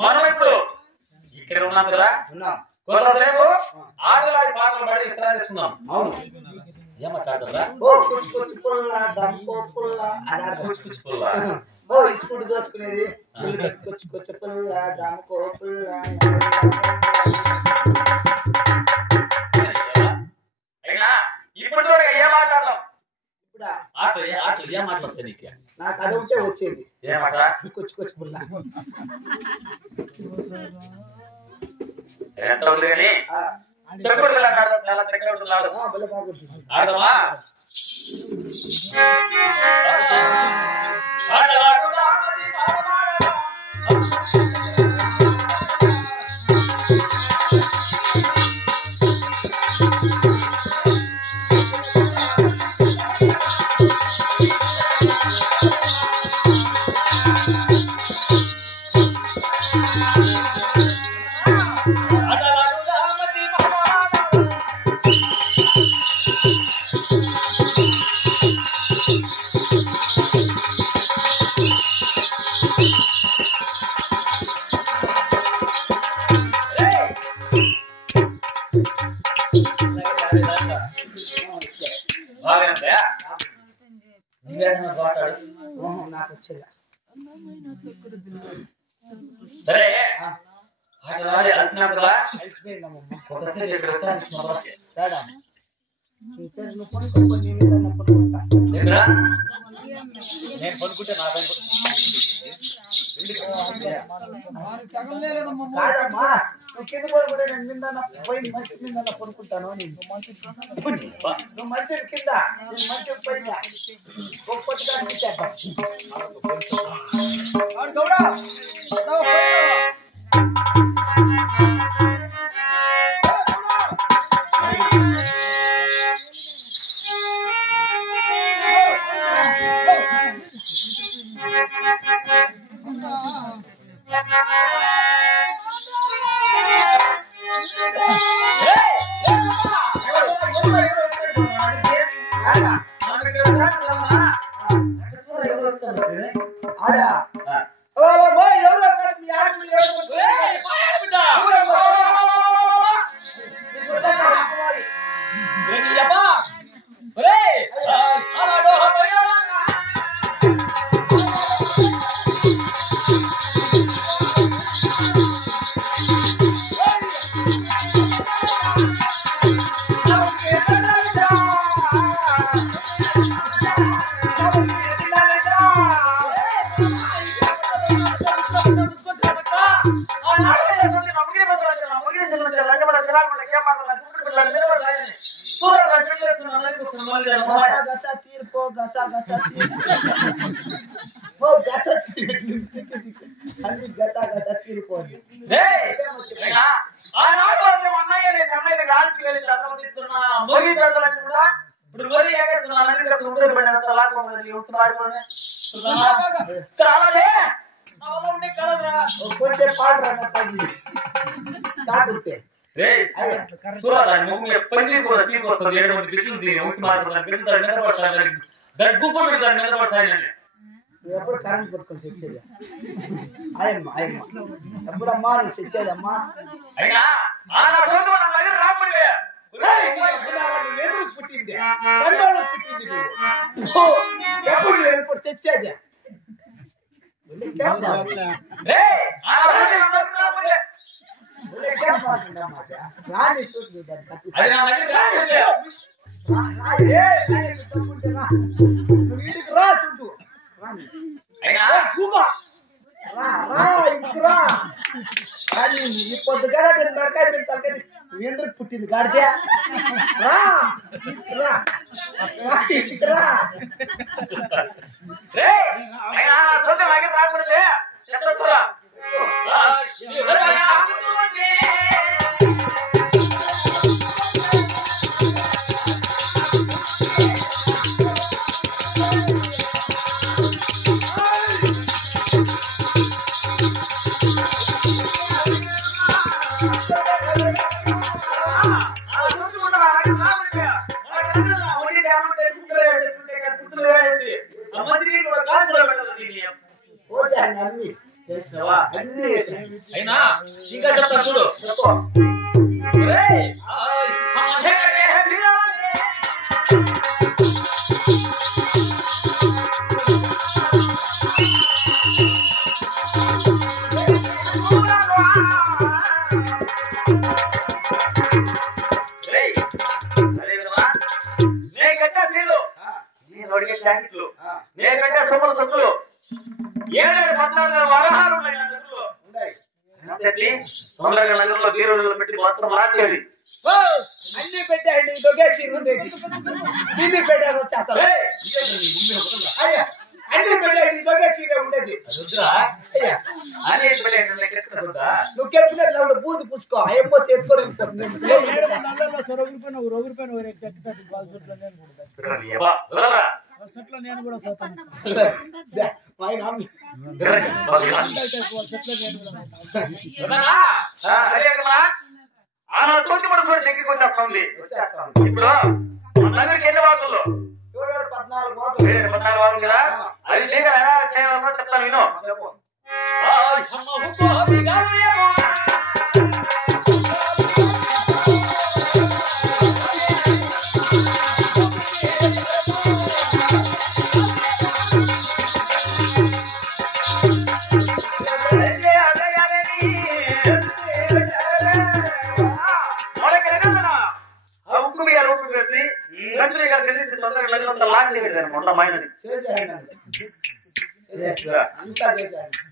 మనం ఇప్పుడు ఇక్కడ ఉన్నాం కదా, కొంతసేపు ఆటలాడి పాటలు పడి విశ్రాంతిస్తున్నాం. అవును, ఏమాట్లాడుతుందా? ఇచ్చుకుంటూ దోచుకునేది అయినా ఇప్పుడు చూడ ఏం మాట్లాడదాం. ఆటలు ఏం మాటలు వస్తాయి నీకు? నాకు అది ఉంటే వచ్చేది ఏమాట కొచ్చి పుల్ల ఎంత ఉంది కానీ చాలా చక్కగా ఉంటున్నాడు. ఆడదామా? నాకు వచ్చేది సరే నేను పడుకుంటే నా పడుకుంటాను. నువ్వు మంచి కింద మంచి పైన తీర్పు అన్ని గత తీరిపోయింది. ఇప్పుడు మరి కొంచెం పాడరా తాగుంటే పన్నీర్ కూడా చీపు వస్తుంది. 7 బిడ్డలు దీన్ని ఉంచి మాట్లాడుతున్నాను. బిడ్డలు దాని మీద పడతాయి, దగ్గు కూడా దాని మీద పడతాయి. ఎప్పుడు కరెంట్ పట్టుకొని తెచ్చేది ఆయమ్మ ఎప్పుడమ్మా నువ్వు తెచ్చేదమ్మా? అయినా ఎదురు పుట్టింది పుట్టింది ఎప్పుడు ఎప్పుడు తెచ్చేది? వీడికి రా చుట్టూ ఈ పొద్దుగా నడకాయ మీద తలకది ఎందుకు పుట్టింది గాడితే? రా మంచి కూడా కాసులో పెట్టాలి దీన్ని పోసాను అన్ని చేసినావా అన్ని చేశాను అయినా ఇంకా చెప్తా చూడు చెప్పు నేను కట్టే సొమ్ముల సొత్తులు 7-14 వరహాలు ఉన్నాయి నా దగ్గరలో. తొందరగా నగరంలో బీరువాలో పెట్టి మొత్తం మార్చేది. అన్ని పెట్టండి దొగేసి ఉండేది దీన్ని పెట్టారు వచ్చేస్తారు అన్ని పెట్టండి దొగేసి ఉండేది నువ్వు కెప్పినట్లు బూది పుచ్చుకో ఏమో చేసుకొని నేను కూడా పోతాను ఇప్పుడు నగరికి ఎన్ని వార్తలు 14 వారం కదా అది లేక ఎలా చేయాలో చెప్తాను నేను అంతా చేశాను